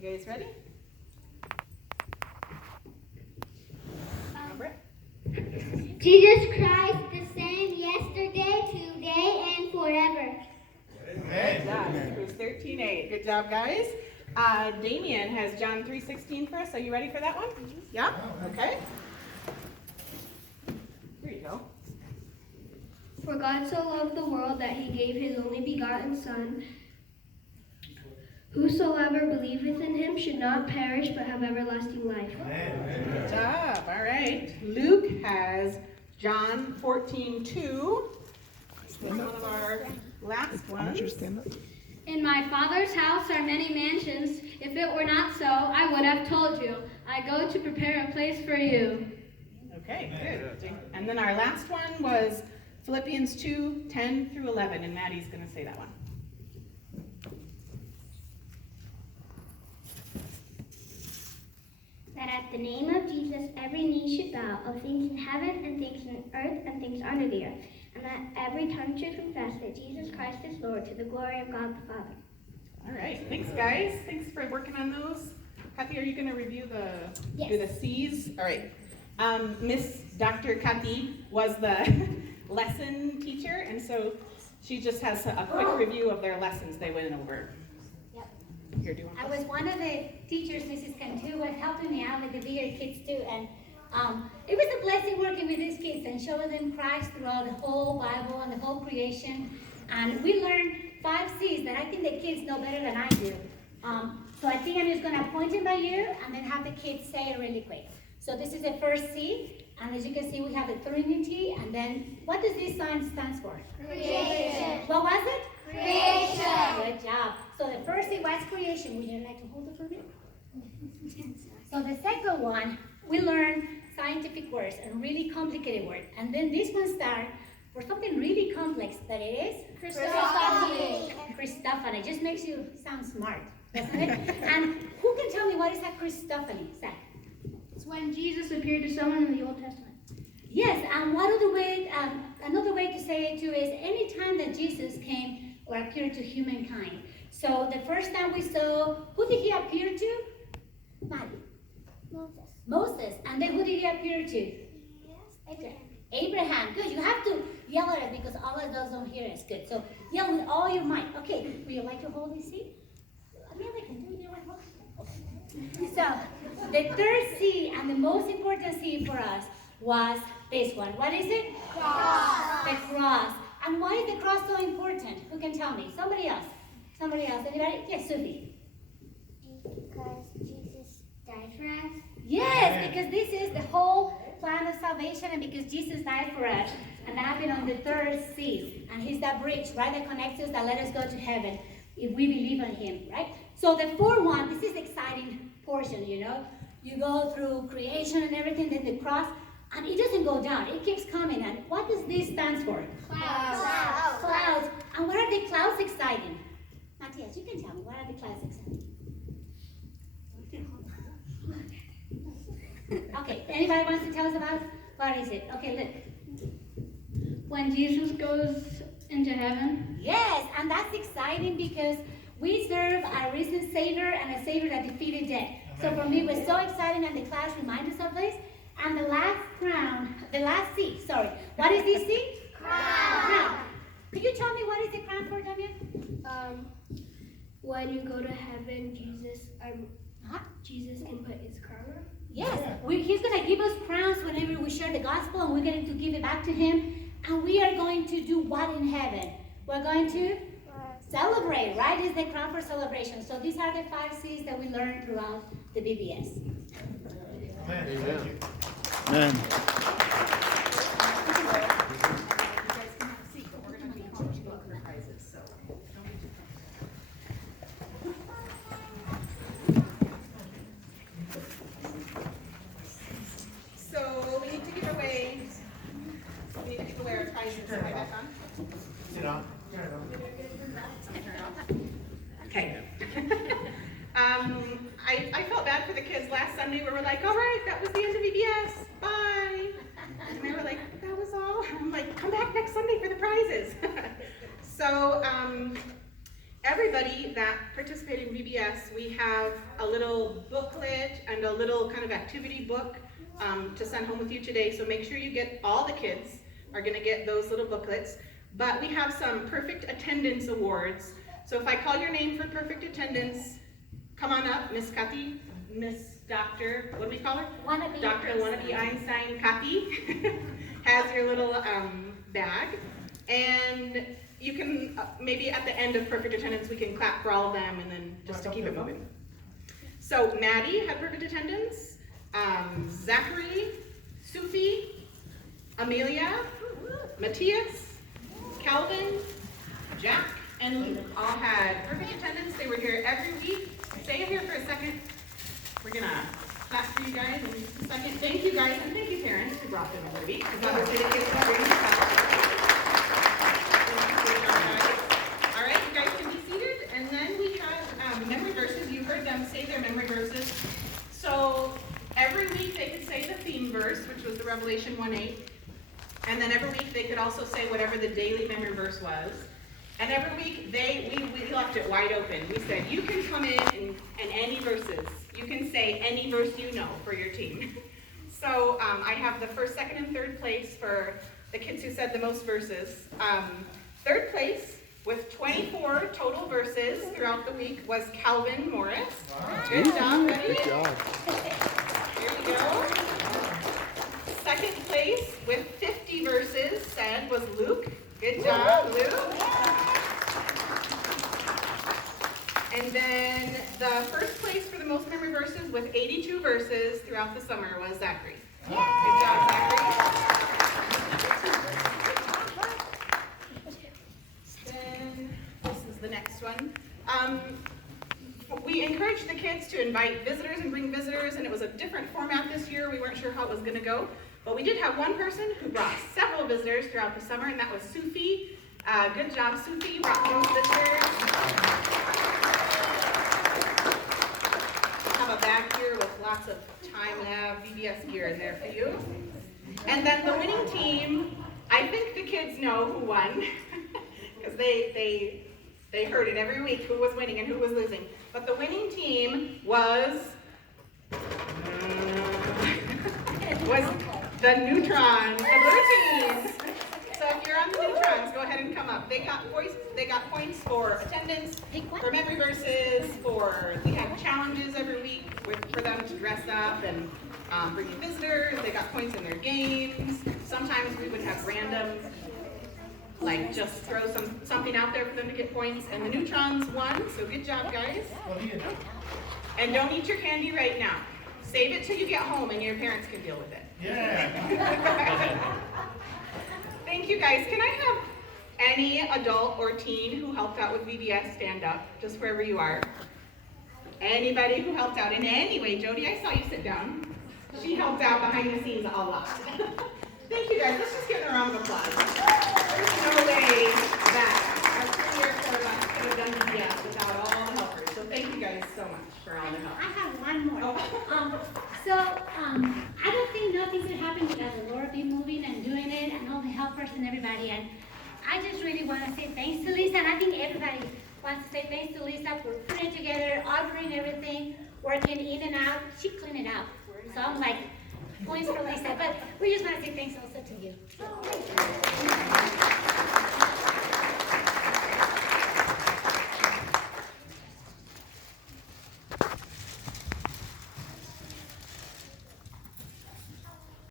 You guys ready? Jesus Christ, the same yesterday, today, and forever. Good job. Hebrews 13:8. Good job, guys. Damien has John 3:16 for us. Are you ready for that one? Yeah? Okay. Here you go. For God so loved the world that he gave his only begotten Son. Whosoever believeth in him should not perish but have everlasting life. Good job. All right. Luke has John 14:2. One of our last ones. In my Father's house are many mansions. If it were not so, I would have told you. I go to prepare a place for you. Okay, good. And then our last one was Philippians 2:10 through 11, and Maddie's going to say that one. That at the name of Jesus every knee should bow, of things in heaven and things in earth and things under the earth, and that every tongue should confess that Jesus Christ is Lord, to the glory of God the Father. All right, thanks guys. Thanks for working on those. Kathy, are you going to review do the C's? All right. Miss Dr. Kathy was the lesson teacher, and so she just has a quick review of their lessons they went over. Here, do you want I was one of the teachers, Mrs. Cantu, was helping me out with the bigger kids too, and it was a blessing working with these kids and showing them Christ throughout the whole Bible and the whole creation. And we learned 5 C's that I think the kids know better than I do. So I think I'm just going to point them by year and then have the kids say it really quick. So this is the first C, and as you can see, we have the Trinity, and then what does this sign stand for? Creation. What was it? Creation. Good job. So the first thing was creation. Would you like to hold it for me? So the second one, we learned scientific words and really complicated words. And then this one started for something really complex, but it is Christophany. Christophany. It just makes you sound smart, doesn't it? And who can tell me what is that Christophany? Zach? It's when Jesus appeared to someone in the Old Testament. Yes, and one other way, another way to say it too is any time that Jesus came or appeared to humankind. So the first time we saw, who did he appear to? Maddie. Moses. And then who did he appear to? Abraham. Good. You have to yell at us because all of those don't hear us. Good. So yell with all your might. Okay. Would you like to hold this seat? I mean, I can do it. Okay. So the third C and the most important C for us was this one. What is it? Cross. The cross. And why is the cross so important? Who can tell me? Somebody else. Somebody else. Anybody? Yes, Sophie. Because Jesus died for us. Yes, because this is the whole plan of salvation, and because Jesus died for us, and that happened on the third C, and he's that bridge, right, that connects us, that let us go to heaven if we believe on him, right? So the fourth one, this is the exciting portion, you know. You go through creation and everything, then the cross, and it doesn't go down, it keeps coming. And what does this stand for? Clouds. Clouds. And what are the clouds exciting? Matthias, you can tell me, what are the clouds exciting? Okay, anybody wants to tell us about what is it? Okay, look. When Jesus goes into heaven. Yes, and that's exciting because we serve a risen Savior and a Savior that defeated death. So for me, it was so exciting, and the class reminded us of this. And the last C, sorry. What is this C? Crown. Could you tell me what is the crown for, Daniel? When you go to heaven, Jesus can put his crown on. Yes, he's going to give us crowns whenever we share the gospel, and we're going to give it back to him. And we are going to do what in heaven? We're going to celebrate, right? It's the crown for celebration. So these are the 5 C's that we learned throughout the VBS. Amen. Amen. So we need to give away our prizes. Am I back on? Sit down. Okay. I felt bad for the kids last Sunday. We were like, all right, that was the end of VBS. Bye. And they were like, that was all. I'm like, come back next Sunday for the prizes. So everybody that participated in VBS, we have a little booklet and a little kind of activity book to send home with you today. So make sure you get, all the kids are gonna get those little booklets. But we have some perfect attendance awards. So if I call your name for perfect attendance, come on up, Miss Kathy, Miss Dr., what do we call her? Wannabe Dr. Wannabe Einstein Kathy has your little bag. And you can, maybe at the end of perfect attendance, we can clap for all of them and then just to keep it moving. So Maddie had perfect attendance, Zachary, Sufi, Amelia, Matthias, Calvin, Jack, and Luke all had perfect attendance. They were here every week. Stay here for a second. We're gonna clap for you guys in just a second. Thank you guys, and thank you parents who brought them every week. Because obviously the kids don't bring them back. All right, you guys can be seated. And then we have memory verses. You heard them say their memory verses. So every week they could say the theme verse, which was the Revelation 1:8. And then every week they could also say whatever the daily memory verse was. And every week we left it wide open. We said, you can come in and any verses. You can say any verse you know for your team. So I have the first, second, and third place for the kids who said the most verses. Third place with 24 total verses throughout the week was Calvin Morris. Wow. Good job, buddy. Good job. There you go. Second place with 50 verses said was Luke. Good job, Luke. And then the first place for the most memory verses with 82 verses throughout the summer was Zachary. Good job, Zachary. Then this is the next one. We encouraged the kids to invite visitors and bring visitors, and it was a different format this year. We weren't sure how it was going to go. But we did have one person who brought several visitors throughout the summer, and that was Sufi. Good job, Sufi. You brought those visitors. I have a bag here with lots of Time Lab VBS gear in there for you. And then the winning team, I think the kids know who won, because they heard it every week, who was winning and who was losing. But the winning team was the Neutrons, the blue teams. So if you're on the Neutrons, go ahead and come up. They got points for attendance, for memory verses, we had challenges every week for them to dress up and bring in visitors. They got points in their games. Sometimes we would have random, like just throw something out there for them to get points. And the Neutrons won, so good job, guys. And don't eat your candy right now. Save it till you get home and your parents can deal with it. Yeah. Thank you, guys. Can I have any adult or teen who helped out with VBS stand up, just wherever you are? Anybody who helped out in any way? Jody, I saw you sit down. She helped out behind the scenes a lot. Thank you, guys. Let's just give her a round of applause. There's no way that our career could have done VBS without all the helpers. So thank you guys so much for all the help. I have one more. Oh. I don't think nothing could happen without the Lord be moving and doing it and all the helpers and everybody. And I just really want to say thanks to Lisa, and I think everybody wants to say thanks to Lisa for putting it together, ordering everything, working in and out. She cleaned it out. So I'm like, points for Lisa. But we just want to say thanks also to you.